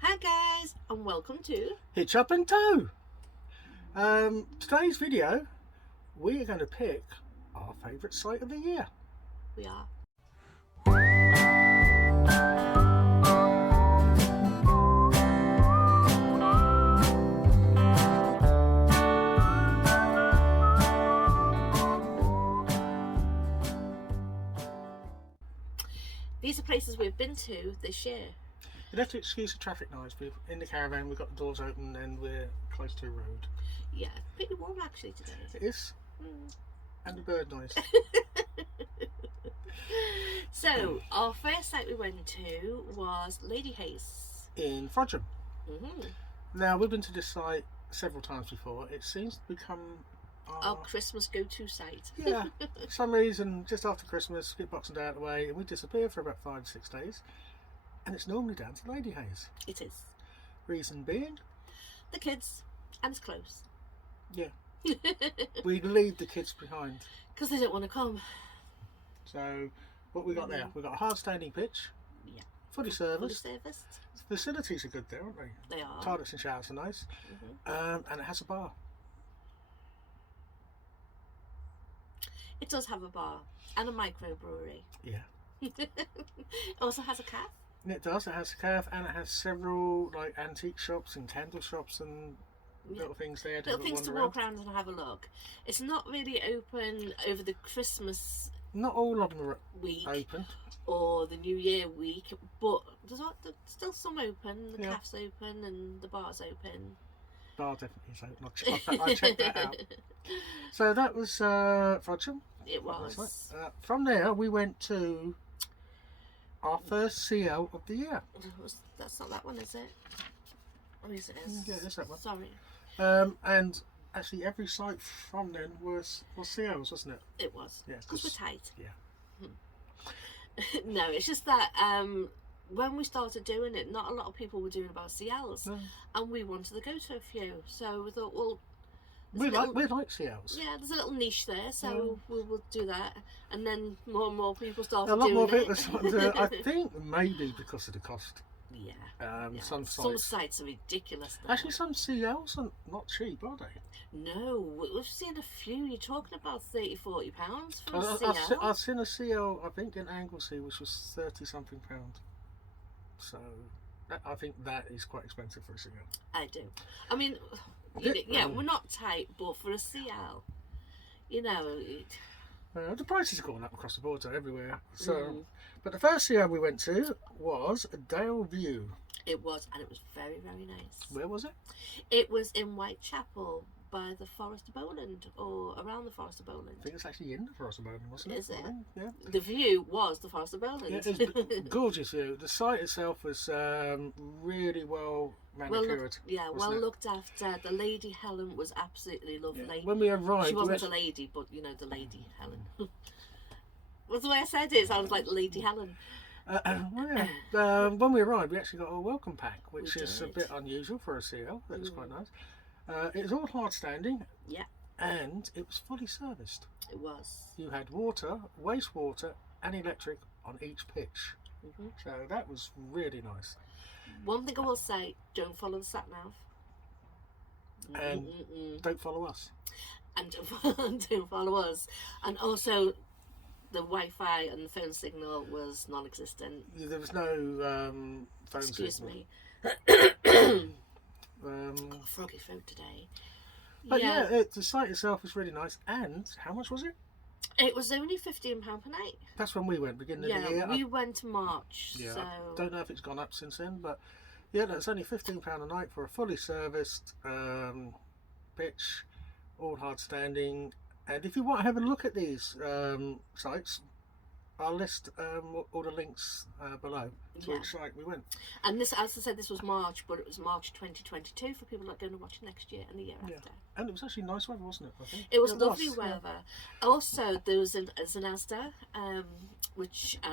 Hi guys, and welcome to HitchUpAndTow. Today's video, we are going to pick our favourite site of the year. We Are. These are places we've been to this year. You'd have to excuse the traffic noise. We're in the caravan, we've got the doors open and we're close to a road. Yeah, pretty warm actually today. It is. And the bird noise. So, our first site we went to was Lady Hayes. In Frodsham. Now, we've been to this site several times before. It seems to become our Christmas go-to site. Yeah, for some reason, just after Christmas, get Boxing Day out of the way, and we disappear for about 5 to 6 days. And it's normally down to Lady Hayes. It is. Reason being? The kids, and it's close. Yeah. We leave the kids behind. Because they don't want to come. So, what we got there? We've got a hard standing pitch. Yeah. Fully serviced. Fully serviced. Facilities are good there, aren't they? They are. Toilets and showers are nice. And it has a bar. It does have a bar and a microbrewery. Yeah. It also has a cafe. It does. It has a cafe and it has several like antique shops and candle shops and little things there. Little things to walk around and have a look. It's not really open over the Christmas. Not all of them are week open. Or the New Year week, but there's still some open. The cafe's open and the bar's open. Bar definitely is open. I checked that out. So that was Frodsham. It was. From there we went to our first CL of the year. That's not that one, is it? Oh, yes, it is. Yeah, it's that one. Sorry. And actually, every site from then was CLs, wasn't it? It was. Yeah, because we're tight. Yeah. No, it's just that when we started doing it, not a lot of people were doing about CLs, and we wanted to go to a few. So we thought, well, we like CLs. Yeah, there's a little niche there, so we'll do that. And then more and more people started doing it. A lot more people started doing it. I think maybe because of the cost. Yeah. Some sites are ridiculous now. Actually, some CLs are not cheap, are they? No, we've seen a few. You're talking about £30-40 for a CL. I've seen a CL, I think, in Anglesey, which was £30-something. So, I think that is quite expensive for a CL. I do. I mean, we're not tight, but for a CL, you know... the prices have gone up across the board, so everywhere. So, but the first CL we went to was Dale View. It was, and it was very, very nice. Where was it? It was in Whitechapel by the Forest of Bowland, or around the Forest of Bowland. I think it's actually in the Forest of Bowland, wasn't it? Is it? Yeah. The view was the Forest of Bowland. Yeah, it was a gorgeous view. The site itself was really well manicured. Well looked after. The Lady Helen was absolutely lovely. Yeah. When we arrived, she wasn't a lady, but you know, the Lady Helen. What's the way I said it? It sounds like Lady Helen. When we arrived, we actually got a welcome pack, which is a bit unusual for a CL. That was quite nice. It was all hard standing. Yeah. And it was fully serviced. It was. You had water, wastewater, and electric on each pitch. So that was really nice. One thing I will say: don't follow the sat nav. And don't follow us. And don't follow us. And also, the Wi-Fi and the phone signal was non-existent. There was no phone Excuse signal. Me. Got a froggy throat today. But the site itself was really nice. And how much was it? It was only £15 per night. That's when we went, beginning of the year. We went March. Yeah, so... I don't know if it's gone up since then, but yeah, that's only £15 a night for a fully serviced pitch, all hard standing. And if you want to have a look at these sites, I'll list all the links below to which site we went. And this, as I said, this was March, but it was March 2022 for people that are going to watch next year and the year after. And it was actually nice weather, wasn't it? I think it was lovely weather. Yeah. Also, there was an Asda, and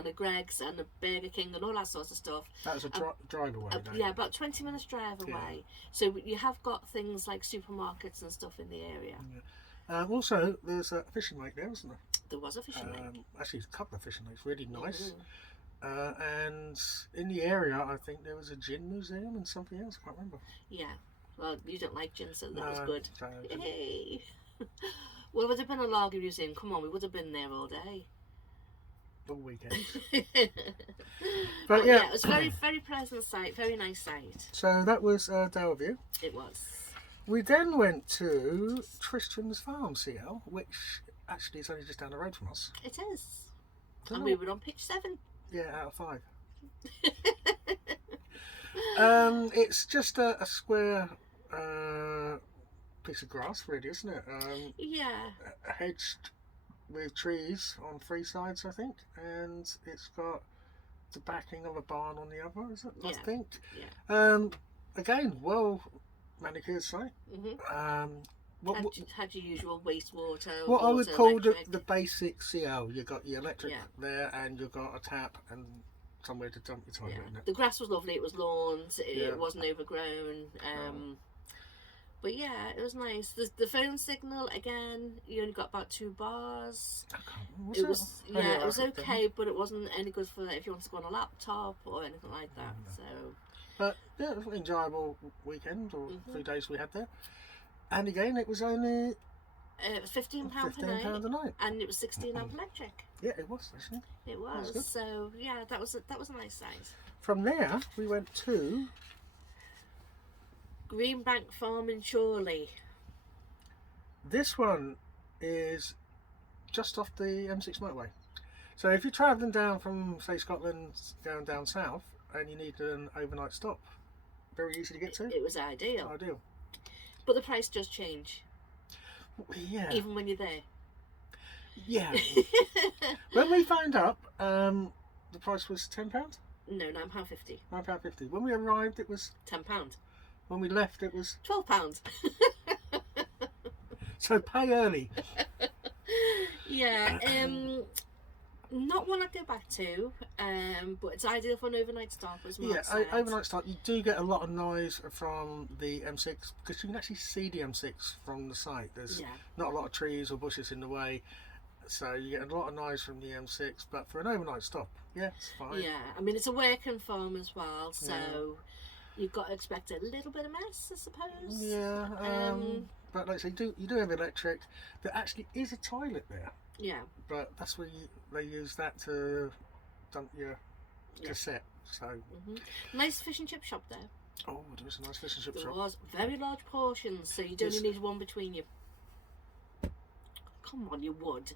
a Greg's and a Burger King and all that sorts of stuff. That was a drive away. Yeah, about 20 minutes drive away. So you have got things like supermarkets and stuff in the area. Yeah. Also, there's a fishing lake there, wasn't there? There was a fishing lake. Actually, a couple of fishing lakes, really nice. And in the area, I think there was a gin museum and something else. I can't remember. Yeah. Well, you don't like gin, so that was No, good. so I didn't. Yay! Well, it would have been a lager museum. Come on, we would have been there all day. All weekend. But But yeah, it was very, very pleasant sight. Very nice sight. so that was Daleview. It was. We then went to Tristrams Farm, CL, which actually is only just down the road from us. It is. Don't And know. we were on pitch 7. Yeah, out of 5. It's just a square piece of grass, really, isn't it? Yeah. Hedged with trees on 3 sides, I think, and it's got the backing of a barn on the other, is it? I Yeah. think. Yeah. Again, well manicured site. Had your usual wastewater. What I would water, call electric. the basic CL. You've got your electric Yeah. there, and you've got a tap and somewhere to dump your toilet Yeah. in it. The grass was lovely. It was lawns. It Yeah. wasn't overgrown. But yeah, it was nice. The phone signal again. You only got about 2 bars. I can't remember, It was Oh, yeah, it was I think okay, but it wasn't any good for if you want to go on a laptop or anything like that. No. So But yeah, it was an enjoyable weekend or Mhm. 3 days we had there. And again, it was only it was £15 per night, £15 a night. and it was 16 amp electric. Yeah, it was actually. It was was. good. So yeah, that was a nice size. From there, we went to GreenBank Farm in Chorley. this one is just off the M6 motorway. So if you're travelling down from, say, Scotland down south, and you need an overnight stop, very easy to get to. It was ideal, Ideal. but the price does change Yeah. even when you're there. Yeah. When we phoned up, the price was £10. No, £9.50. £9.50. When we arrived, it was. £10. When we left, it was. £12. So pay early. Yeah. Not one I'd go back to. But it's ideal for an overnight stop, as Mark Yeah, said. overnight stop. You do get a lot of noise from the M6 because you can actually see the M6 from the site. There's Yeah. not a lot of trees or bushes in the way, so you get a lot of noise from the M6. But for an overnight stop, yeah, it's fine. Yeah, I mean it's a working farm as well, so Yeah. you've got to expect a little bit of mess, I suppose. Yeah, but like I say, you do have electric. There actually is a toilet there, Yeah. but that's where they use that to dump your Yeah. cassette. So, Nice fish and chip shop there. oh, there was a nice fish and chip There shop. was very large portions, so you'd only Yes. need one between you. Come on, you would.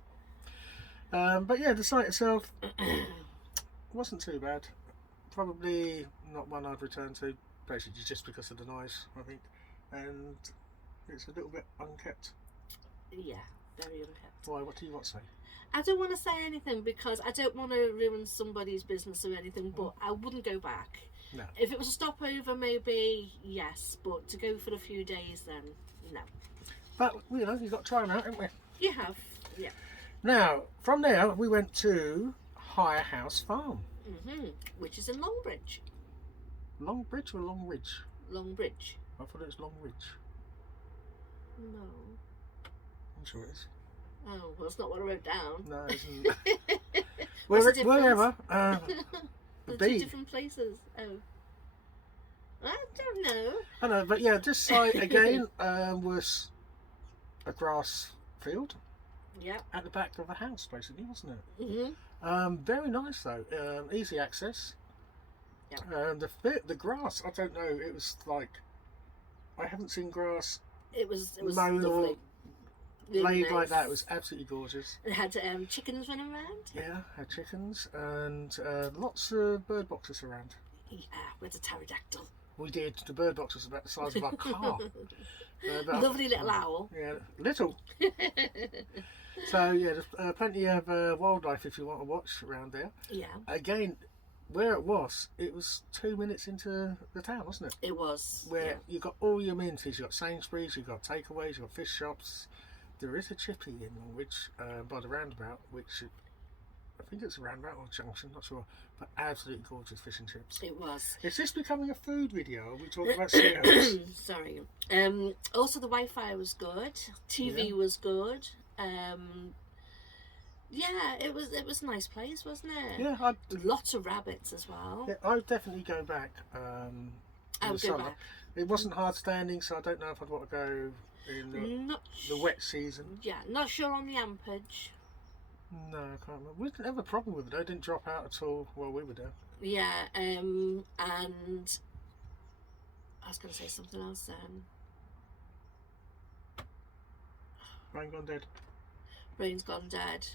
But yeah, the site itself wasn't too bad. Probably not one I'd return to, basically just because of the noise, I think. And it's a little bit unkept. Yeah, very unkept. Why? What do you want to say? I don't want to say anything because I don't want to ruin somebody's business or anything, but I wouldn't go back. No. If it was a stopover, maybe yes, but to go for a few days, then no. But, you know, you've got to try them out, haven't we? You have, yeah. Now, from there, we went to Hire House Farm. Which is in Longbridge. Longbridge or Longridge? Longbridge. I thought it was Longridge. No. I'm sure it is. Oh, well, that's not what I wrote down. No, it isn't. What's the difference? Wherever. The B. 2 different places. Oh. I don't know. I know, but yeah, this site again was a grass field Yep. at the back of the house, basically, wasn't it? Mm-hmm. Very nice though. Easy access. Yeah. The grass, I don't know. It was like I haven't seen grass It was mown or lovely. Really laid nice. like that. It was absolutely gorgeous. It had chickens running around. Yeah, had chickens and lots of bird boxes around. Yeah, with a pterodactyl. We did. The bird box was about the size of our car. But Lovely little owl. Yeah, little. So yeah, there's plenty of wildlife if you want to watch around there. Yeah, Again, where it was 2 minutes into the town, wasn't it? it was. Where yeah. you've got all your amenities. You've got Sainsbury's, you've got takeaways, you've got fish shops. There is a chippy in Norwich by the roundabout, which I think it's a roundabout or junction, not sure. But absolutely gorgeous fish and chips. It was. Is this becoming a food video? Are we talking about cereals? Sorry. Also, the Wi-Fi was good. TV Yeah. was good. Yeah, it was a nice place, wasn't it? Yeah, Lots of rabbits as well. yeah, I'd definitely go back. I In would the go summer. back. It wasn't hard standing, so I don't know if I'd want to go in Not the wet season. Yeah, not sure on the ampage. No, I can't remember. We didn't have a problem with it. It didn't drop out at all while we were there. Yeah, and I was going to say something else then. Rain gone dead. Rain's gone dead.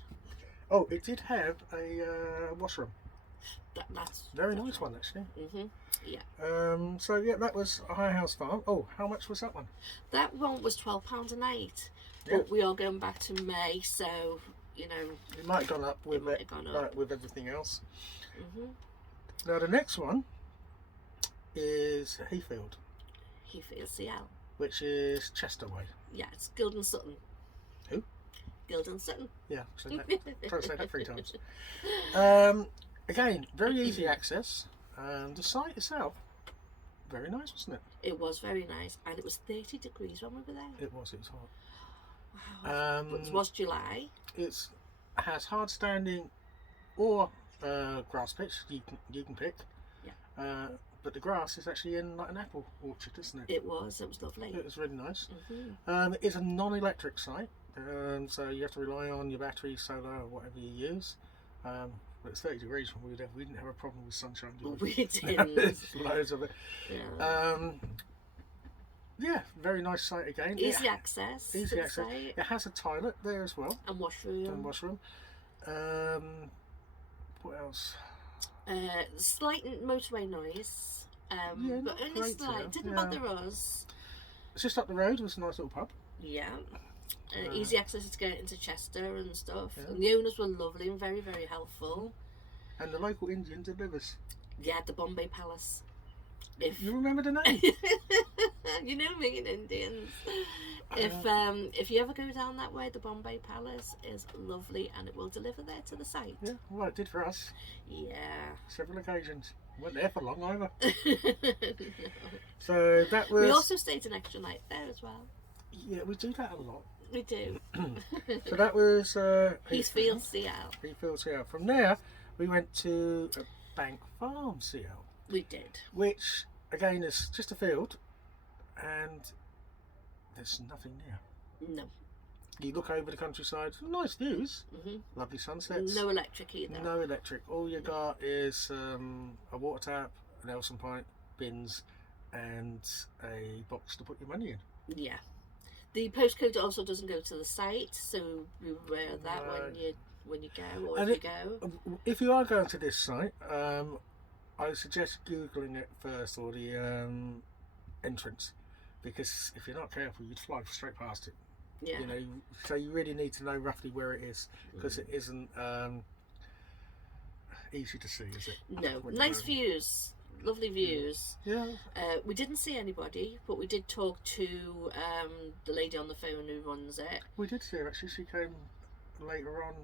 Oh, it did have a washroom. That's Very nice one, actually. Yeah. So yeah, that was a High House Farm. Oh, how much was that one? That one was £12 a night. Yeah. But we are going back to May, so you know. It might have gone up with might have gone up. like with everything else. Now the next one is Heathfield, Heathfield CL. which is Chester way. Yeah, it's Guild and Sutton. Who? Guild and Sutton. Yeah, try to say that 3 times. Again, very easy access. The site itself, very nice, wasn't it? It was very nice, and it was 30 degrees when we were there. It was hot. Wow. But it was July. It has hard standing or grass pitch. You can pick. Yeah. But the grass is actually in like an apple orchard, isn't it? It was lovely. It was really nice. It is a non-electric site, so you have to rely on your battery, solar, or whatever you use. But it's 30 degrees when we were there. We didn't have a problem with sunshine. We didn't. Loads of it. Yeah. Yeah, very nice site again. Easy access. Easy access. It has a toilet there as well. And washroom. What else? Slight motorway noise. Yeah, but only great, slight. Didn't bother us. It's just up the road. It was a nice little pub. Yeah. Easy access to get into Chester and stuff. Yeah. And the owners were lovely and very, very helpful. And the local Indian delivers. Yeah, the Bombay Palace. You remember the name? You know me and Indians. If you ever go down that way, the Bombay Palace is lovely and it will deliver there to the site. Yeah, well, it did for us. Yeah. Several occasions. Weren't there for long either. No. So that was. We also stayed an extra night there as well. Yeah, we do that a lot. We do. So that was Heathfield CL. Heathfield CL. From there, we went to Bank Farm CL. We did. Which, again, is just a field, and there's nothing there. No. You look over the countryside, nice views, lovely sunsets. No electric either. No electric. All you got is a water tap, an Elson pipe, bins, and a box to put your money in. Yeah. The postcode also doesn't go to the site, so beware of that when you go, or and if you go. If you are going to this site, I suggest Googling it first, or the entrance, because if you're not careful, you'd fly straight past it. Yeah. You know, so you really need to know roughly where it is, because it isn't easy to see, is it? No. Nice views. Lovely views. Yeah. We didn't see anybody, but we did talk to the lady on the phone who runs it. We did see her actually. She came later on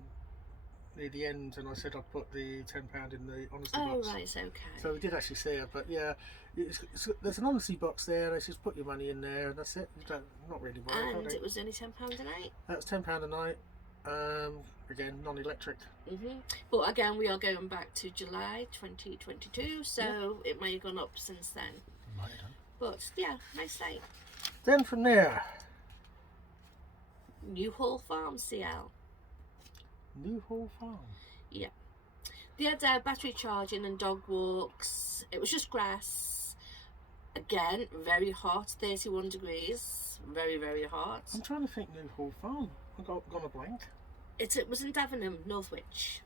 near the end, and I said I'd put the £10 in the honesty box. Oh, right, it's okay. So we did actually see her, but yeah, there's an honesty box there. They just put your money in there, and that's it. You don't, not really worried. And it was only £10 a night. That's £10 a night. Again, non-electric. But again, we are going back to July 2022, so it may have gone up since then. Might have done. But yeah, nice site. Then from there, Newhall Farm CL. Newhall Farm. Yeah. They had battery charging and dog walks. It was just grass. Again, very hot, 31 degrees. Very, very hot. I'm trying to think Newhall Farm. I've gone a blank. It was in Davenham, Northwich.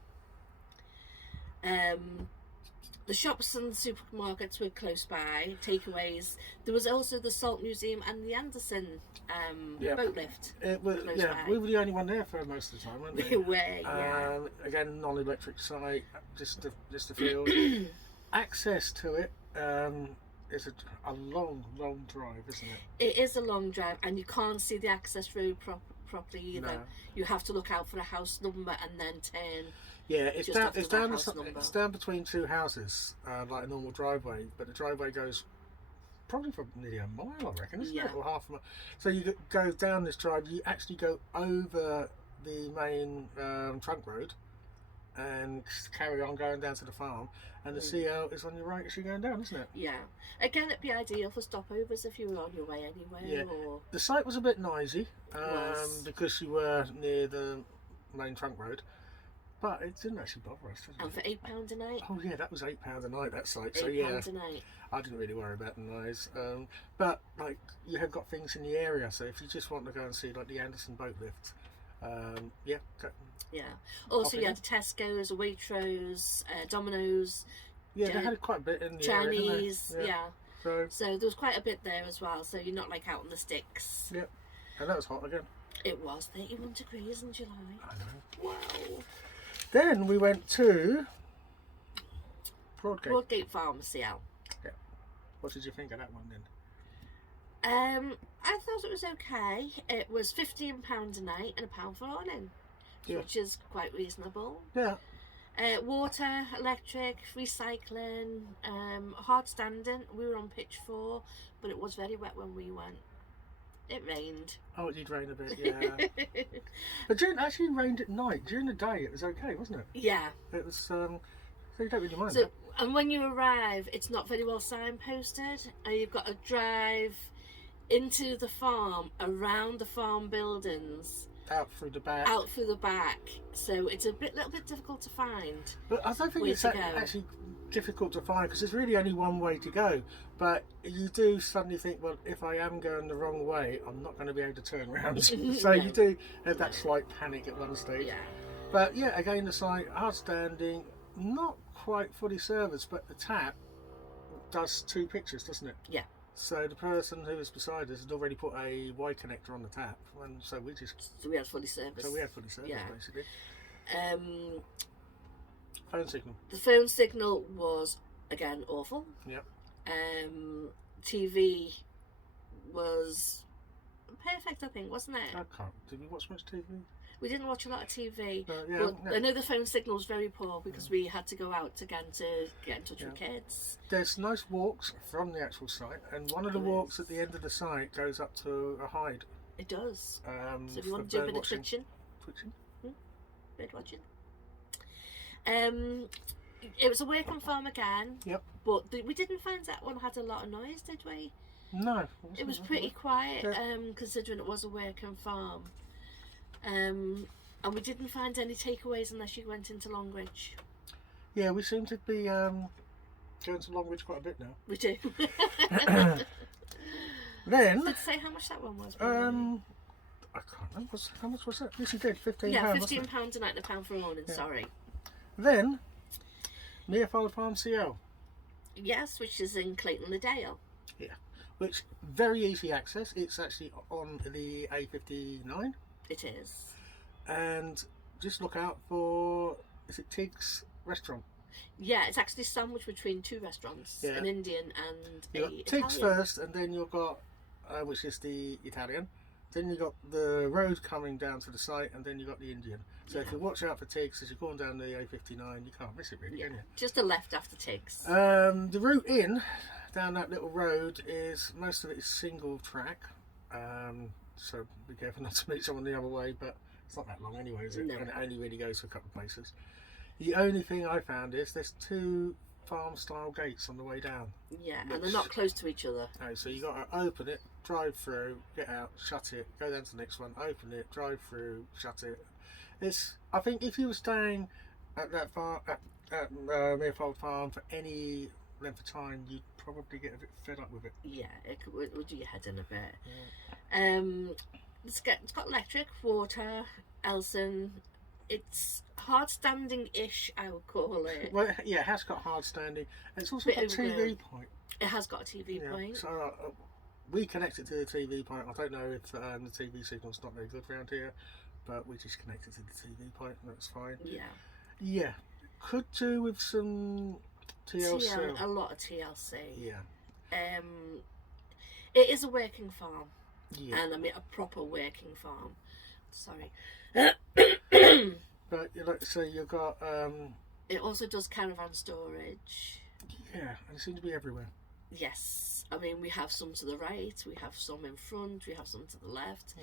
The shops and supermarkets were close by, takeaways. There was also the Salt Museum and the Anderson boat lift. We were the only one there for most of the time, weren't we? We were, yeah. Again, non-electric site, just a field. Access to it is a long drive, isn't it? It is a long drive, and you can't see the access road properly either. No. You have to look out for a house number and then turn. Yeah, it's It's down between two houses, like a normal driveway, but the driveway goes probably for nearly a mile, I reckon, isn't it? Or half a mile. So you go down this drive, you actually go over the main trunk road and carry on going down to the farm, and the CL is on your right as you're going down, isn't it? Yeah. Again, it'd be ideal for stopovers if you were on your way anyway. Yeah. Or... The site was a bit noisy because you were near the main trunk road, but it didn't actually bother us, did it? And for £8 a night? Oh yeah, that was £8 a night, that site. So £8 a night. I didn't really worry about the noise. But like, you have got things in the area, so if you just want to go and see like the Anderson boat lift, yeah. Yeah. Also, you had Tesco's, Waitrose, Domino's. Yeah, they had quite a bit in the Chinese, area, yeah. So there was quite a bit there as well. So you're not like out on the sticks. Yep. And that was hot again. It was 31 degrees in July. I know. Wow. Then we went to Broadgate Farm, CL. Yeah. What did you think of that one then? I thought it was okay. It was £15 a night and £1 for awning, which is quite reasonable. Yeah. Water, electric, recycling, hard standing. We were on pitch 4, but it was very wet when we went. It rained. Oh, it did rain a bit, yeah. But actually rained at night. During the day, it was okay, wasn't it? Yeah. It was. So you don't really mind So, that. and when you arrive, it's not very well signposted, and you've got to drive into the farm, around the farm buildings, out through the back. So it's a little bit difficult to find. But I don't think it's actually difficult to find, because there's really only one way to go. But you do suddenly think, well, if I am going the wrong way, I'm not going to be able to turn around. So you do have that slight panic at one stage. Yeah. But yeah, again, the site, hard standing, not quite fully serviced, but the tap does 2 pictures, doesn't it? Yeah. So the person who was beside us had already put a Y connector on the tap, and so we had fully serviced. Basically. Phone signal. The phone signal was again awful. Yep. TV was perfect, I think, wasn't it? Did we watch much TV? We didn't watch a lot of TV, yeah. I know the phone signal was very poor because we had to go out again to get in touch with kids. There's nice walks from the actual site, and one of the walks at the end of the site goes up to a hide. It does. So if you want to do a bit of twitching, bird watching. It was a working farm again. Yep. But we didn't find that one had a lot of noise, did we? No. It was pretty quiet, considering it was a working farm. And we didn't find any takeaways unless you went into Longridge. Yeah, we seem to be going to Longridge quite a bit now. We do. Then... Did it say how much that one was? I can't remember. How much was that? Yes, you did. £15. Yeah, £15 a night and £1 for awning, sorry. Then, Mire Farm CL. Yes, which is in Clayton-le-Dale. Yeah, which very easy access. It's actually on the A59. It is. And just look out for, is it Tig's restaurant? Yeah, it's actually sandwiched between 2 restaurants, an Indian and you've got Tig's first, and then you've got, which is the Italian. Then you've got the road coming down to the site, and then you've got the Indian. So if you watch out for Tig's as you're going down the A59, you can't miss it really, can you? Just a left after Tig's. The route in, down that little road, is, most of it is single track. So be careful not to meet someone the other way, but it's not that long anyway, is it? No. And it only really goes to a couple of places. The only thing I found is there's 2 farm style gates on the way down. Yeah, and they're not close to each other. No, so you got to open it, drive through, get out, shut it, go down to the next one, open it, drive through, shut it. I think if you were staying at that farm, at Mire Farm for any length of time, you'd probably get a bit fed up with it. Yeah, it would do your head in a bit. Yeah. It's got electric, water, Elson. It's hard standing-ish, I would call it. Well, yeah, it has got hard standing. It's also got a TV point. It has got a TV point. So we connected to the TV point. I don't know if the TV signal's not very good around here, but we just connected to the TV point, and that's fine. Yeah. Yeah, could do with some TLC. A lot of TLC. Yeah. It is a working farm. Yeah. And I mean a proper working farm. Sorry. But so you've got. It also does caravan storage. Yeah, and it seems to be everywhere. Yes, I mean we have some to the right, we have some in front, we have some to the left.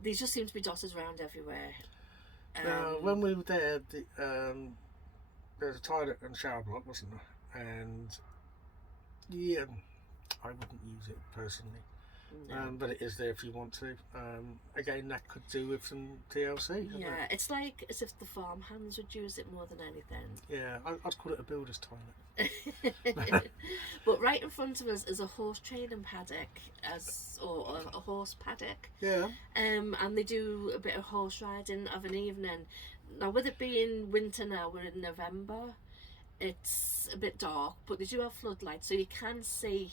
These just seem to be dotted around everywhere. When we were there, there's a toilet and shower block, wasn't there? And yeah, I wouldn't use it personally. No. But it is there if you want to. Again, that could do with some TLC. Yeah, it's like as if the farm hands would use it more than anything. Yeah, I'd call it a builder's toilet. But right in front of us is a horse training paddock, or a horse paddock. Yeah. And they do a bit of horse riding of an evening. Now, with it being winter now, we're in November, it's a bit dark, but they do have floodlights, so you can see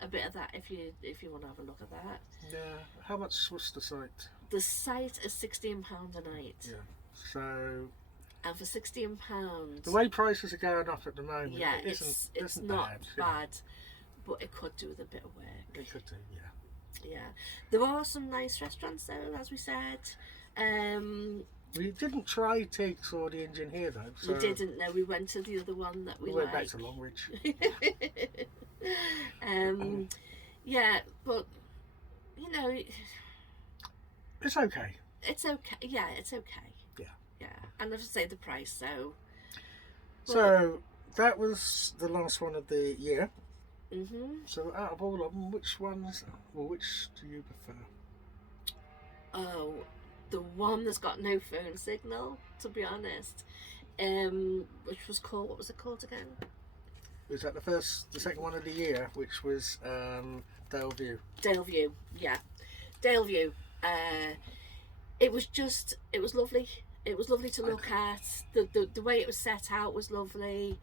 a bit of that if you want to have a look at that. Yeah. How much was the site? The site is £16 a night. Yeah. So. And for £16, the way prices are going up at the moment, yeah, it it's isn't not bad, but it could do with a bit of work. It could do, yeah. Yeah, there are some nice restaurants though, as we said. We didn't try Tiggs or the Engine here though. So we didn't. No, we went to the other one that we went back liked. to Longridge. Yeah, but you know, it's okay. It's okay. Yeah, it's okay. Yeah. Yeah, and as I say, the price. So that was the last one of the year. Mhm. So out of all of them, which do you prefer? Oh, the one that's got no phone signal, to be honest. Which was called, what was it called again? Was that the second one of the year, which was Daleview? Daleview, yeah. Daleview. It was lovely. It was lovely to look at. The way it was set out was lovely.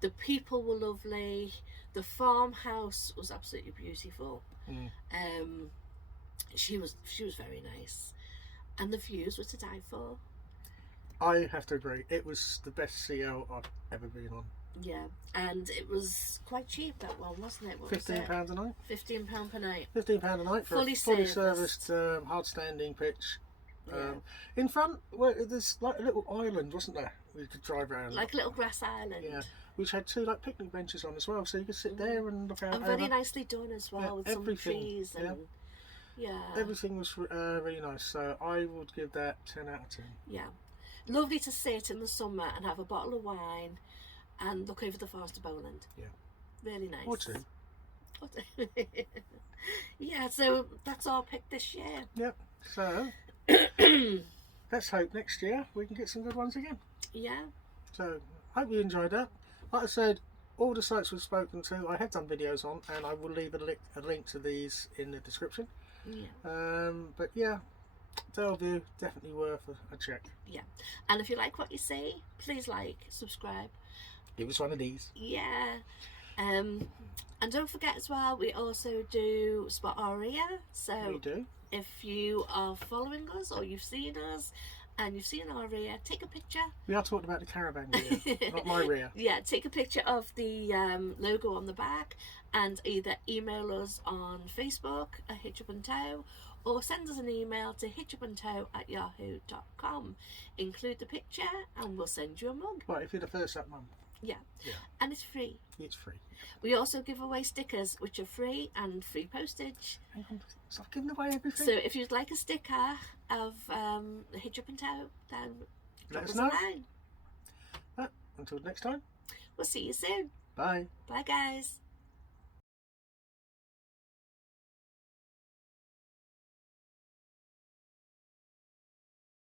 The people were lovely. The farmhouse was absolutely beautiful. She was very nice. And the views were to die for. I have to agree. It was the best CO I've ever been on. Yeah, and it was quite cheap, that one, wasn't it? £15 a night. £15 per night. £15 a night for fully a fully serviced, hard-standing pitch. Yeah. In front, there's like a little island, wasn't there? We could drive around. Like a little grass island. Yeah, which had two like picnic benches on as well, so you could sit there and look out. And very nicely done as well, with some trees and everything was really nice. So I would give that 10 out of 10. Yeah, lovely to sit in the summer and have a bottle of wine and look over the Forest of Bowland. Yeah, really nice. Or two. Yeah, so that's our pick this year. Yep. So let's hope next year we can get some good ones again. Yeah. So hope you enjoyed that. Like I said, all the sites we've spoken to, I have done videos on, and I will leave a link to these in the description. Yeah. But yeah, Daleview, definitely worth a check. Yeah. And if you like what you see, please like, subscribe. Give us one of these. Yeah. And don't forget as well, we also do spot our rear. So we do. If you are following us or you've seen us and you've seen our rear, take a picture. We are talking about the caravan rear, not my rear. Yeah, take a picture of the logo on the back and either email us on Facebook at HitchUpAndTow or send us an email to hitchupandtow@yahoo.com. Include the picture and we'll send you a mug. Right, if you're the first that month. Yeah. And it's free. It's free. We also give away stickers which are free and free postage. Hang on, stop giving away everything. So if you'd like a sticker of Hitch Up and Tow, then let us know. Until next time. We'll see you soon. Bye. Bye guys.